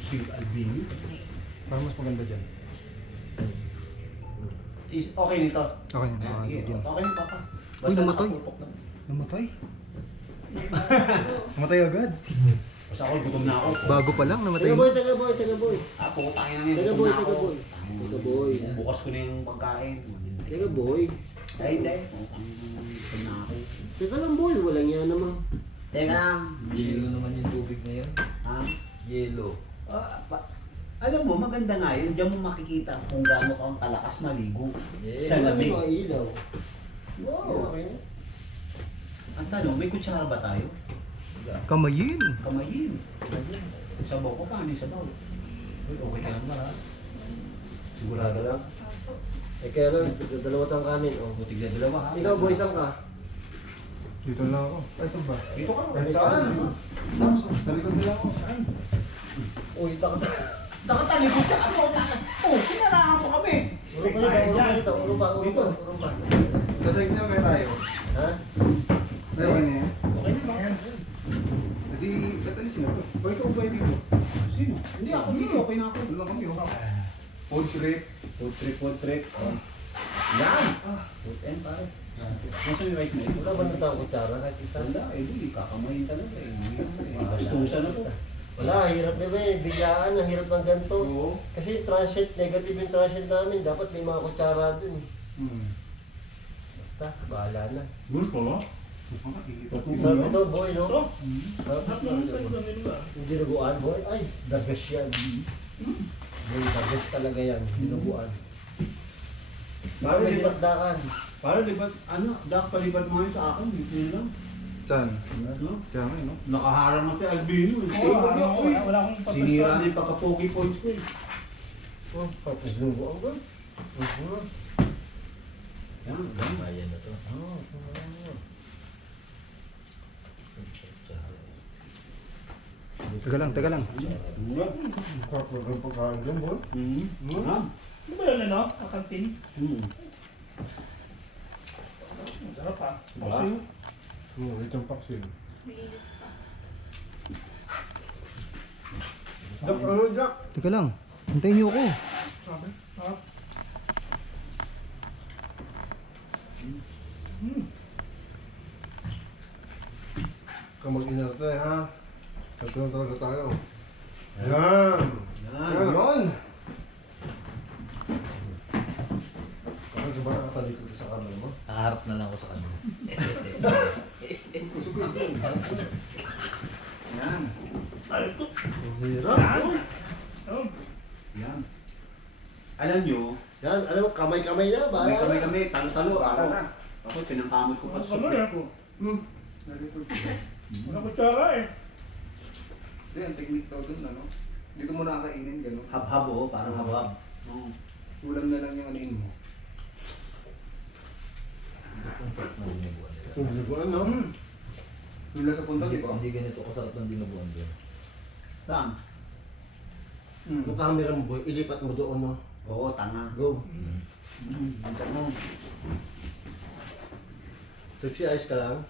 si Albino. Parang mas maganda dyan. Is okay nito? Okay na. Sige, okay na papa. Uy, namatay. nakatutok na. Namatay? Namatay agad? Basta ako, gutom na ako. Bago pa lang, namatay. Taga boy. Putangin na yun. Taga gutom boy, na ako. taga boy. Bukas ko na yung pagkain. Taga boy. Hindi. Gutom na ako. Teka lang boy, walang yan naman. Teka lang. Yelo naman yung tubig na yun. Ha? Yelo. Alam mo, maganda nga yun. Diyan mo makikita kung gaano kang kalakas maligo. Sa lamig. Mga ilaw. Wow. Okay. Ang tanong, may kutsara ba tayo? Kamayin. Kamayin. Sabaw ko pa, ano yung sabaw? Uy, okay ka lang ba ha? Sigurado lang. Eh kaya lang, dalawa tang kanin. Oh. Butig na dalawa ha? Ikaw boy, saan ka? Dito lang ako. Ay, saan ba? Dito ka. Kahit saan? Sa likod nila ako. Saan? Uy, takot. Nakatalikod ka ako. Oh, sinarahan mo kami. Urong pa. Urong pa. Nasa inyo may tayo. Ha? Ay, okay na yan. Okay na ba? Hindi, ba't ano sino to? Bakit ikaw ba dito? Sino? Hindi ako dito, okay na ako. Wala kami, oh. Food trip. Food trip. Oh. Yan! Food end pare. Nasaan yung right na ito? Wala ba nang tawag kutsara kahit isa? Wala, di kakamayin talaga eh. Gastusan na to. Wala, hirap na ba eh. Biglaan, ang hirap ng ganito. Oo. Kasi transient, negative yung transient namin. Dapat may mga kutsara dun eh. Basta, bahala na. Gusto pala? Sarap ito, boy, no? Sarap yung dinuguan, boy. Ay, dagas yan. Boy, dagas talaga yan, dinuguan. Parang may dinakdakan. Para libat, dak palibat mo ngayon sa akin, dito lang. Saan? No? Diyan nga, no? Nakaharang na si Albino eh. Wala akong patustan. Sinira na yung pagka-pogi points ko eh. Oh, tapos dinuguan, boy. Yan. Bayan na to. Teka lang. Mura. Kapag ang pagkain dyan, boy. Ano ba yun ano? Kakantin? Sarap ha. Wala. Itong paksin. Jack, ano Jack? Teka lang. Hintayin niyo ako. Sabi. Sarap. Kamag-inarte, ha? Tatulong talaga tayo. Yan! Yan. Kapag ba nakatalikod sa camera mo? Haharap na lang ako sa kanila. Yan. Ano ito? Hirap. Oh. Yan. Alam nyo, Yan, alam mo, kamay-kamay na. may Bahala na. kami, talo-talo. Ako, pinangkamot ko pa sa Ano yan? ko. Wala kutsara eh. Hindi, ang technique daw dun, ano? Dito mo nakakainin, gano'n. Hab-hab oh, parang hab-hab. Oo. Ulam na lang yung anin mo. Ang sarap ng dinuguan nila. Dinuguan, no? Wala sa punta, di ba? Hindi ganito kasarap ng dinuguan doon. Saan? Yung camera mo, boy, ilipat mo doon, no? Oo, tanga. Go. Ang tanga. Pepsi ice ka lang.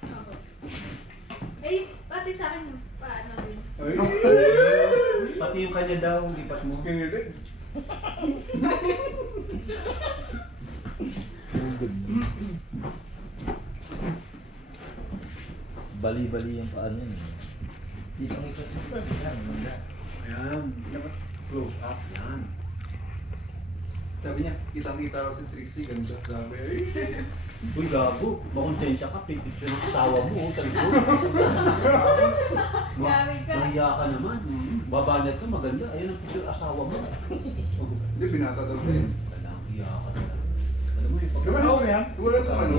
Eh, pati sa akin yung paano rin. Pati yung kanya daw, lipat mo. Kinilig. Bali-bali yung paano yun. Hindi pa kita siya. Ayan. Dapat close up. Yan. Sabi niya, kitang-kita raw si Trixie, ganda. Sabi, ay. Uy, gago. Makonsensya ka. Picture ng asawa mo sa likod. Grabe ka. Mahiya ka naman. Babanat ka, maganda. Ayun ang picture ng asawa mo. Hindi, binata daw din. Walang hiya ka na. Alam mo yung Di ba, Ano yan? wala kang ano?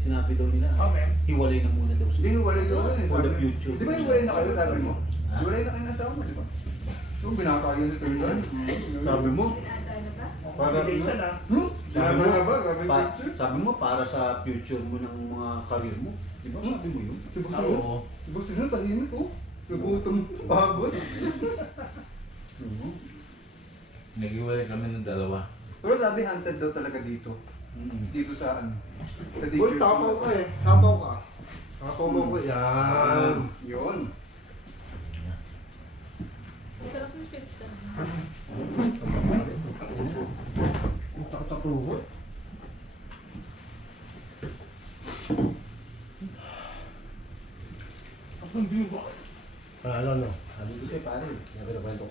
Sinabi daw nila, Oh, man. hiwalay na muna daw Hindi, sila. wala daw eh. For the Sabi- future. Di ba yung wala na kayo, sabi mo? Ha? Wala na kayo nasawa mo, di ba? So, binata yun si Turgan. Sabi mo, Pinata na ba? Para, Obligation ah. sabi mo, Sinabi nga ba? Grabe yung picture. sabi mo para sa future mo ng mga career mo. Di ba sabi mo yun? Si Boss Sino? Oo. Si Boss Sino, tahimik oh. Nagutom, pagod. Nag-iwalay kami ng dalawa. Pero sabi, hunted daw talaga dito. Dito sa ano? Sa Boy, tapaw ka eh. Tapaw ka. Tapaw mo ko. Yan. Yun. Sarap yung chips.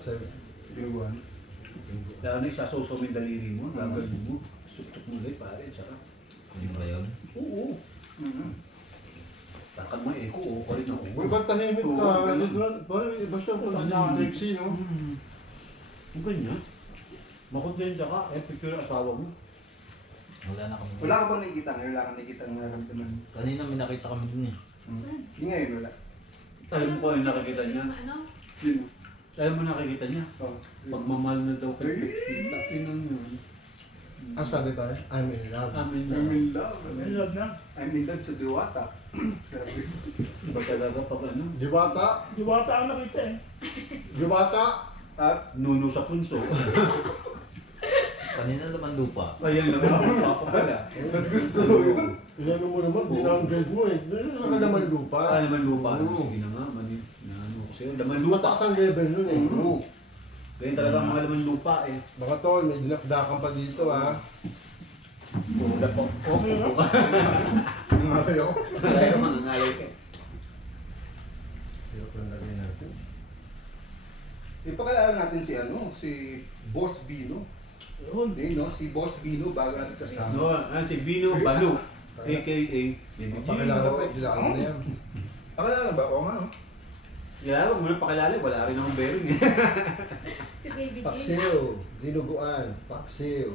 Binubuan. Lalo na isasoso mo yung daliri mo, gagawin mo. Sup-sup mo ulit, pare, sarap. Yun ba yun? Oo. Takal mo eh, oo ka rin ako. Uy, ba't tahimik Oo, ka? ganun. Parang iba siya kung Trixie, no? Ang ganyan. Makonsensya ka, picture ang asawa mo. Wala na kami. Wala ka bang nakikita ngayon? Wala kang nakikita ng naramdaman? Kanina may nakita kami dun eh. Yung ngayon, wala. Alam mo ko yung nakikita niya. Ano? Yun. Alam mo nakikita niya. Oh. Pagmamahal na daw kay Ay! Takinan yun. Ang sabi pa rin, I'm in love. Amin I'm na. in love. May love na. I'm in love sa diwata. Grabe. Iba talaga pag ano. Diwata! Diwata ang nakita eh. Diwata! At Nuno sa punso. Kanina naman lupa. Ayan lang ako pala. mas gusto yun. Inano mo naman, dinanggrade mo eh. Ano ka naman lupa? Ah, naman lupa. Oo. Sige na nga, mani. Na ano ko sa'yo. Laman lupa. Mataas ang level nun eh. Oo. Ganyan talaga ang mga laman lupa eh. Mga tol, may dinakdakan pa dito ha. Wala pa. Okay na. Nangalay ako. Wala ka mga ngalay ka. Hirap lang lagay natin. Ipakilala natin si si Boss Bino. Yun. Hindi, no? Si Boss Bino bago natin kasama. No, si Bino Bano. A.K.A. Baby G. Pakilala pa, kilala mo na yan. Pakilala ba? Oo nga, no? Yeah, huwag mo na pakilala. Wala rin akong bearing eh. Si Baby G. Paksiw, dinuguan, paksiw.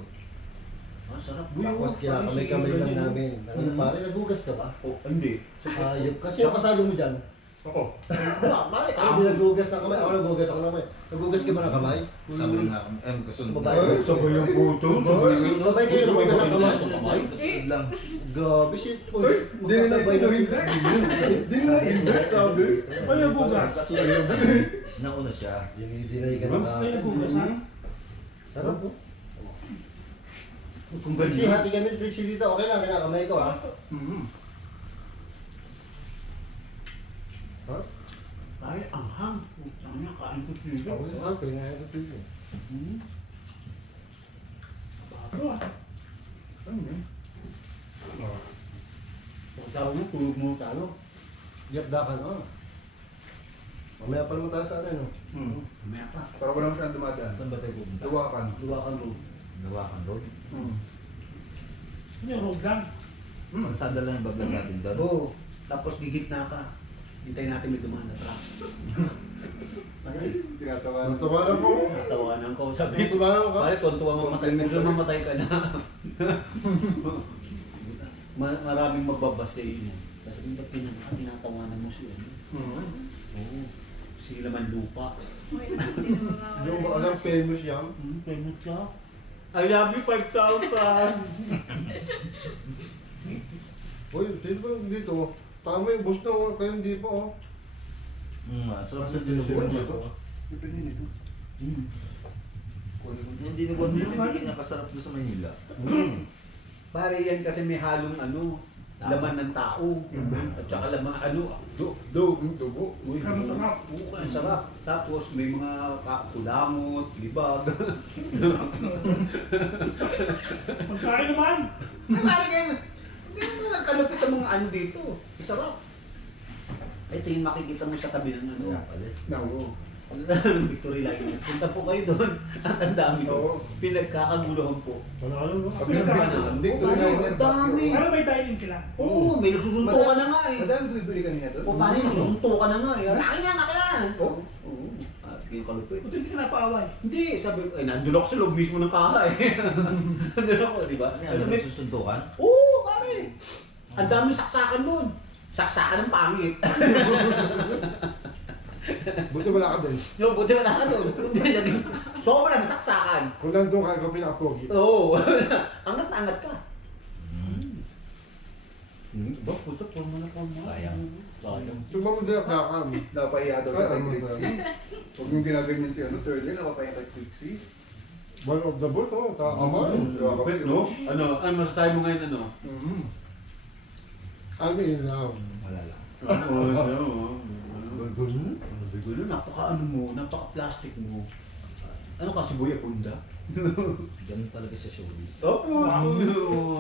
Ah, sarap. Tapos kinakamay-kamay lang namin. Ano, pare, nagugas ka ba? Oh, hindi. Ayop ka. Sino kasalo mo dyan? Oo. Pare, ako hindi nagugas ng kamay. Ako nagugas ako ng kamay. Nagugas ka ba ng kamay? Sabi nga kami, kasunod Babae. lang. Sabay yung puto. Sabay kayo nagugas ng kamay. Sabay. Kasunod lang. Grabe shit po. Uy, di na hindi. Di na hindi, sabi. Ay, nabugas. Kasunod lang. Nauna siya. Dinay ka na Ay, nabugas ha. Sarap po. Kung Kasi ganyan. hati kami Trixie dito. Okay lang, kinakamay ko ha. Ha? Ay, anghang. Sana kain ko sila. Ako sa akin, pingayan ko dito. Bago ah. Ano yun? Kung tawag mo, tulog mo talo. Yakdakan, Mamaya pa naman tayo sa ano, no? Mamaya pa. Para walang saan dumadaan. Saan ba tayo pupunta? Luwakan. Luwakan road. Nawakan road. Yung road lang. Pagsanda lang yung bablog natin doon. Oo. Tapos gigit na ka. Hintayin natin may dumaan na truck. Tinatawa. Natawanan ko. Natawanan ko. Sabi ko, Natawanan ka. pare, tontuwa mamatay. Medyo mamatay ka na. Maraming magbabastay mo. Kasi ba't tinatawanan mo siya? Oo. Sila man lupa. Uy, hindi naman nga Yung ba wala. alam famous yan? Payment ka. I love you 5,000! Uy, sino ba yung dito? Tama yung boss na kayo hindi pa Sarap na dinuguan niya to. Ito din ito. Yung dinuguan niya, hindi niya kasarap doon sa Manila. Pare yan kasi may halong laman ng tao. At saka laman dugo. Uy, Ang sarap. Oo, ang sarap. Tapos may mga kulamot, libag. Pagkain naman. Pare kayo, hindi mo lang kalupit ang mga ano dito. Sarap. Ito yung makikita mo sa tabi ng ano. No. Victory Line. Punta po kayo doon. At ang dami Oo. ko. Pinagkakaguluhan po. Ano? Kami ng Ang Victory Line. Ang dami. Pero may dining sila. Oo, may nagsusuntukan na nga eh. Madami bibili kanina doon. O paano nagsusuntukan na nga eh. Laki na. Oo. Oo. At yung kalupit. Buti hindi ka napaaway. Hindi, sabi ko, nandun ako sa loob mismo ng kaha eh. Nandun ako, di ba? Ano yung susuntukan? Oo, pare. Ang daming saksakan doon. Saksakan ng pangit. Buti wala ka din. Yung buti wala ka doon. Hindi, naging sobrang saksakan. Kung nandun ka, ikaw pinaka-pogi. Oo. Angat na angat ka. Ba, puto, forma na forma. Sayang. Sayang. Sumama mo din nakakam. Napahiya daw Ay, kay ano ba? Trixie. Huwag yung ginaganyan si third year, napapahiya kay Trixie. One of the boat, Tama. Kapit, no? Ano masasabi mo ngayon, ano? I'm in love. Wala lang. Doon? Napaka-ano mo, napaka-plastic mo. Ano ka, sibuya punda? Ganun talaga sa showbiz. Opo,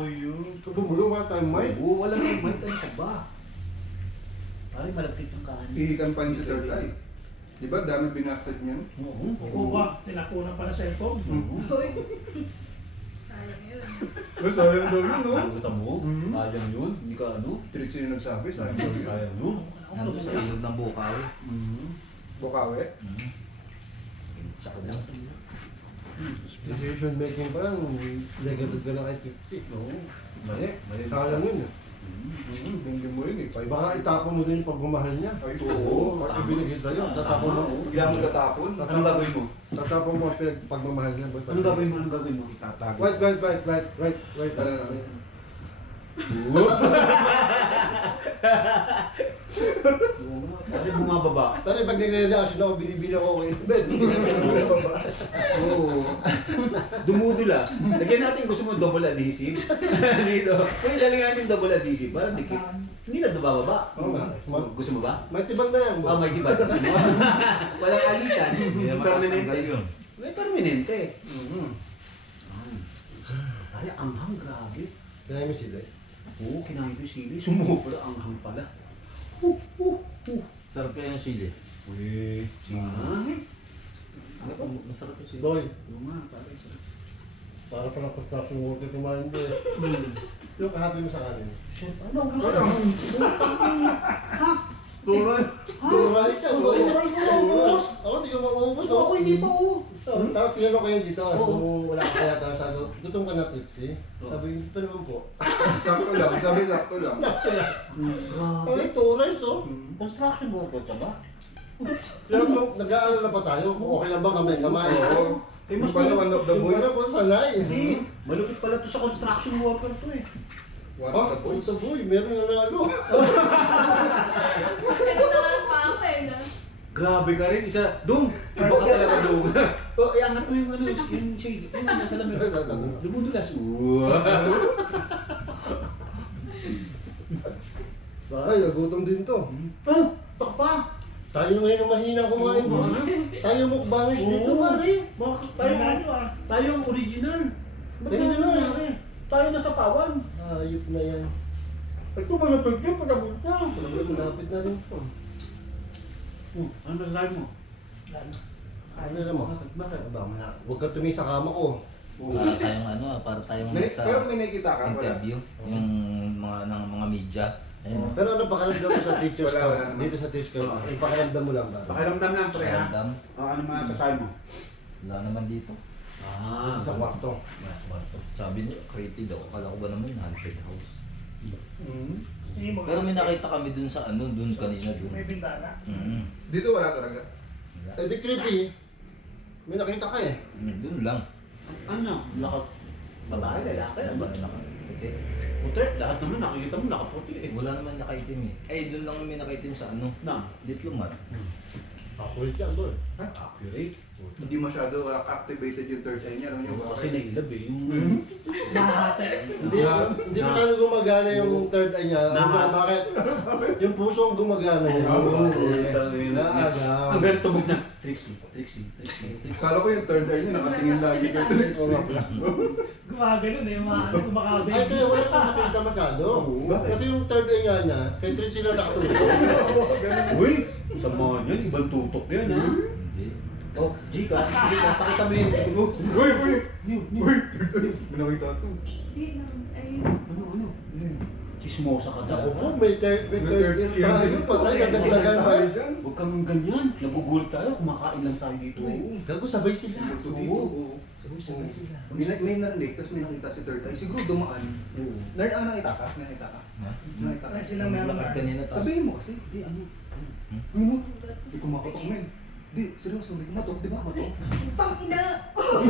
yun. Tumulong wala tayong mic. Oo, wala nang mic, ano ka ba? Ay, malapit yung kanan. Ihikan pa niya si third eye. Di ba? Dami binastad niyan. Oo. Tinapunan pa na cellphone. Hoy. Sayang yun. Ay, sayang daw yun, no? Nakalimutan mo? Mhm. Sayang yun. Hindi ka ano? Trixie yung nagsabi, sayang daw yun. Sayang yun. Nandun sa ilog ng Bukaw. Bukawe? Tsaka lang. Decision making pa lang, negative ka na kay Tipsy. Oo. Mali. Mali. Sayang yun. Hindi mo yun eh. Baka itapon mo din yung pagmamahal niya. Ay, Oo, pag tama. ibinigay sa'yo, tatapon mo. Bigla mo tatapon. Anong gagawin mo? Tatapon mo ang pagmamahal niya. boy. Anong gagawin mo? Anong gagawin mo? Tatago. Wait. Ano na? Oo nga. Pwede bumababa. Tari, pag nire-reaction ako, binibili ako kay Ben. Oo. Dumudulas. Lagyan natin gusto mo double adhesive. Dito. Kung ilalagay natin double adhesive, parang dikit. Hindi na bababa. Oo nga. Gusto mo ba? May tibag na yan. Ah, may diba? Gusto mo? Walang alisan. Permanente. yun. May permanente. Ay, anghang, grabe. Kaya mo sila. Oo, kinain ko yung sili. Sumobra, anghang pala. Sarap kaya yung sili. Uy, sili. Masarap yung sili. Boy, Oo nga, pare. sarap. para pa ng construction worker kumain ko eh. Yung kahati mo sa kanin. Ano? Ha? Turan. Turay siya, boy. Maubos. Ako, di ka maubos. Ako hindi pa oh. Tapos tinanong ko yun dito, Oo. kung wala ka kaya tayo sabi, gutom ka na Tipsy? Oo. Sabi, hindi pa naman po. Sakto lang. Sabi sakto lang. Grabe. Ay, turay so. Construction worker ka ba? Kaya kung nag-aalala na pa tayo, kung okay lang ba kamay-kamay. Oo. Eh, mas Pala one of the Yung boys. pala kung sanay. Hindi. Malupit pala to sa construction worker to eh. One Oh, of the boys. ito boy, meron na nalo. Nagtahan pa ako eh, no? Grabe ka rin. Isa, Dong! Iba ka talaga, Dong. Oh, iangat mo yung ano, yung shade. Yung nasa lamig. Dumudulas. Ay, nagutom din to. Ah, takpa! Tayo ngayon ang mahina kumain mo. Tayo mukbangers dito, Oo. pare. Bakit Tayo tayo? Tayo ang original. Ba't ganyan nangyari? Tayo nasa pawan. Ayop na yan. Ito malapit yun, pagkabot na. Malapit na rin po. Ano masasabi mo? Ano na mo? Bakit? Huwag ka tumingin sa kama ko. Para tayong ano, para tayong Pero sa may nakikita ka. Wala. interview. Yung mga media. Ayun. Pero ano pakiramdam mo sa teachers Wala, ka? wala naman. Dito sa teachers ka, yung pakiramdam mo lang ba? Pakiramdam lang, pre, ha? Pakiramdam. Ano masasabi mo? Wala naman dito. Ah, Sa kwarto. Nasa kwarto. Sabi niya, creative daw. Akala ko ba naman haunted house. Pero may nakita kami dun sa ano, dun kanina dun. May bintana. Dito wala talaga. Eh di creepy. May nakita ka eh. Dun lang. ano? Babae, lalaki? Ano ba nakaitim? Puti, lahat naman nakikita mo nakaputi eh. Wala naman nakaitim eh. Eh, dun lang may nakaitim sa ano. Na, Diplomat. Accurate yan, boy. accurate. Hindi masyado activated yung third eye niya. Alam niyo ba? Kasi nailab eh. Yung... Nahahati. Hindi masyado gumagana yung third eye niya. Lahat. Bakit? Yung puso ang gumagana niya. Ang ganito mo na. Trixie. Kala ko yung third eye niya nakatingin lagi kay Trixie. Oo nga pala. Gumagano na yung mga ano, kumakabe. Ay, kaya wala siyang nakita masyado. Oo. Kasi yung third eye nga niya, kay Trixie lang nakatulog. Uy! Sama niyan, ibang tutok yan ha. Hindi. Oh, Gika, pakita mo yun. Uy! Uy! Uy! Third eye! May nakita ito. Hindi naman. Ay, Ano? Chismosa ka Ako po, daw. may third year tayo. Patay, kadagdagan pa. Huwag kang ganyan. Nagugulat tayo. Kumakain lang tayo dito eh. Gago, sabay sila. Oo. Sabay sila. May narinig, tapos may nakita si third eye. Siguro dumaan. Nerd, ang nakita ka? May nakita ka? Ha? Nakita ka? Ay, silang meron Lakad na. kanina taas. Sabihin mo kasi. Di, ano? Ano? Di kumakatok men. Di, seryoso, may kumatok. Di ba kumatok? pang ina. Oh,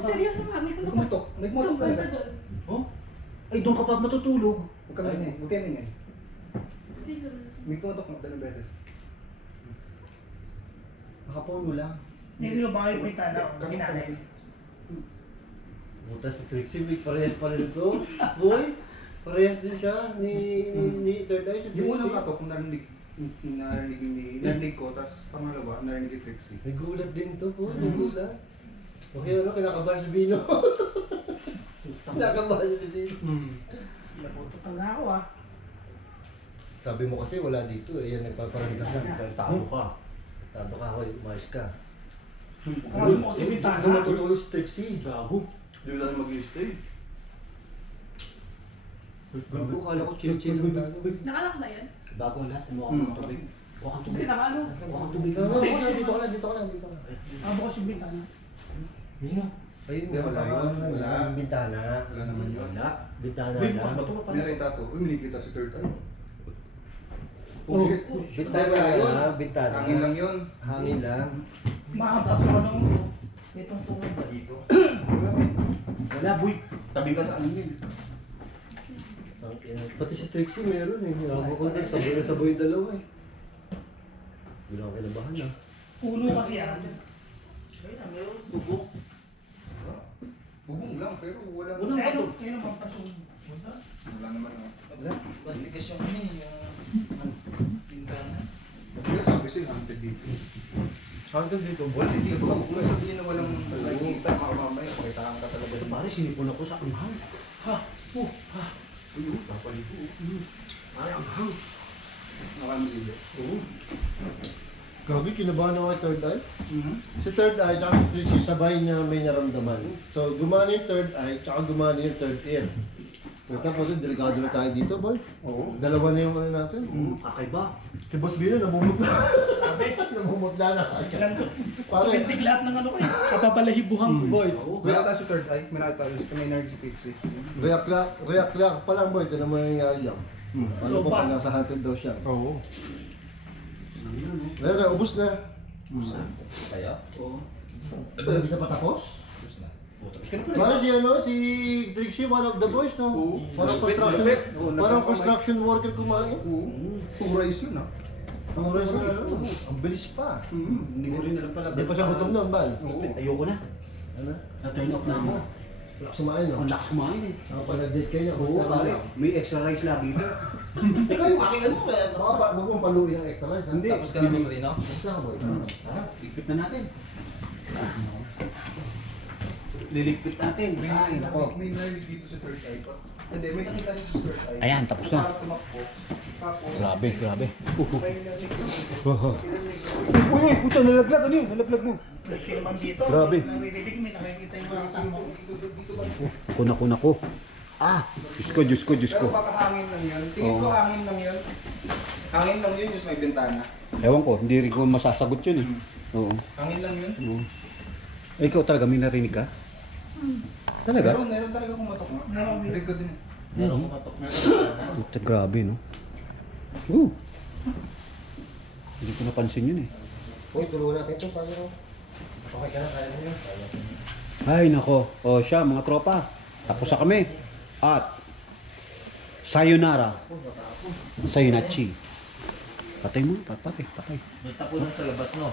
seryoso nga. May May kumatok. May kumatok Tungkol talaga. na doon. Oh? Ay, doon ka pa matutulog. Huwag ka maingay. Huwag kayo maingay. Hindi, seryoso. May kumatok na dalawang beses. Nakapuno lang. Hindi ko baka yung bintana. Katok Hinanay. talaga. Buta si Trixie, may parehas pa rin ito. Boy, parehas din siya ni third eye si Trixie. Yung unang katok, narinig ko, tapos pangalawa, narinig ni Trixie. May gulat din to po, may gulat. Okay, ano, kinakabahan si Bino. Kinakabahan si Bino. Nabututan na ako ah. Sabi mo kasi wala dito eh, yan nagpaparamdam na. Tao ka. Tado ka, hoy, umayos ka. Sarado mo kasi Doon bintana. matutulog si Trixie. Gago. Hindi wala na mag-i-stay. Gago, kala ko chill-chill lang tayo. Nakalak ba yun? Bago na, kumuha ka ng tubig. Kuha kang Hindi tubig. na ano. Kuha kang tubig. Dito ka lang, dito ka lang, dito ka lang. Bukas yung bintana. Ayun, Hindi, wala yun. Wala. Yung bintana. Wala naman yun. Wala. Bintana Uy, lang. bukas ba ito? May nakita to. Uy, minikita si third eye. Oh, shit. bintana lang, bintana. Hangin lang yun. Hangin lang. Mahampas mo ng Itong tungan ba dito? Wala, boy. Tabi ka sa ano yun. Pati si Trixie meron eh. Ako ko na, sabay na sabay dalawa eh. Hindi ako kinabahan ah. ulo kasi yan. Bubok. Bubong lang, pero wala. Wala. Pero, kayo naman pasun. Wala naman. Matigas yung ano eh, yung pintana. Kaya sabi sa'yo, haunted dito. Hanggang dito, Wala dito. Kung sabihin na walang nakikita, mamaya, pakitaan ka talaga. Ito pare, sinipon ako sa anghang. Ha? Oh, ha? Uy, papalipo. Ay, anghang. Nakamili. Oo. Grabe, kinabahan ako kay Third Eye. Si Third Eye, tsaka si Trixie sabay na may naramdaman. So, gumana yung Third Eye, tsaka gumana yung Third Ear. So, tapos delikado na tayo dito, boy. Oo. Dalawa na yung ano natin. Kakaiba. Si Boss Bino, namumutla. Sabi, namumutla na. biglang Pare, tumindig lahat ng ano ko eh. Kapapalahibuhan ko. boy, May nakita si third eye, may nakita si may nag-tipsy. react pa lang, boy. Ito naman ang nangyari yan. Ano So, pa ba- pag nasa hunted daw siya. Oo. Rera, ubus na. Kaya? Oo. Hindi ka pa tapos? Tapos na. Tapos ka na pala. Parang si ano, si Trixie, one of the boys, no? Oo. Parang Malupit, construction, malupit. Oo, parang nagkakamay. construction worker kumain. Oo. Two rice yun ah. Ang oras na ano, ang bilis pa. Hindi ko rin alam pala. Hindi pa siya gutom noon, Bal. Oo. Ayoko na. Ano? Na-turn off na ako. Wala sumain, no? Ang lakas kumain eh. Ako pa nag-date kayo niya. Oo, pare. May extra rice lagi ito. Teka, yung aking ano? Baka ba, huwag mong paluin ang extra rice, ha? Hindi. Tapos ka na Boss Rino? Basta ka, boy. Tara, ligpit na natin. Liligpit natin. Ay, nako. May narinig dito si third eye pa. Hindi, may nakita rin si third eye. Ayan, tapos na. Parang tumakbo. Tapos, Grabe, grabe. kayo na si Uy, uy, puta, nalaglag. Ano yun? Nalaglag mo. Kasi naman dito, Grabe. naririnig, may nakikita yung mga kasama ko. Nako. Ah, Diyos ko. Pero baka hangin lang yun. Tingin ko Oo. hangin lang yun. Hangin lang yun, just may bintana. Ewan ko, hindi rin ko masasagot yun eh. Oo. Hangin lang yun. Oo. Eh, ikaw talaga, may narinig ka? Talaga? Meron talaga kumatok nga. Meron. Rinig ko din. Meron kumatok na pintana. Puta, grabe, no? Hindi ko napansin yun eh. Uy, tulungan natin ito. Paano? Okay ka na, kaya mo yun. Ay, nako. O siya, mga tropa. Tapos na kami. At, sayonara. Sayonara. Patay mo, patay. May tapunan sa labas, no?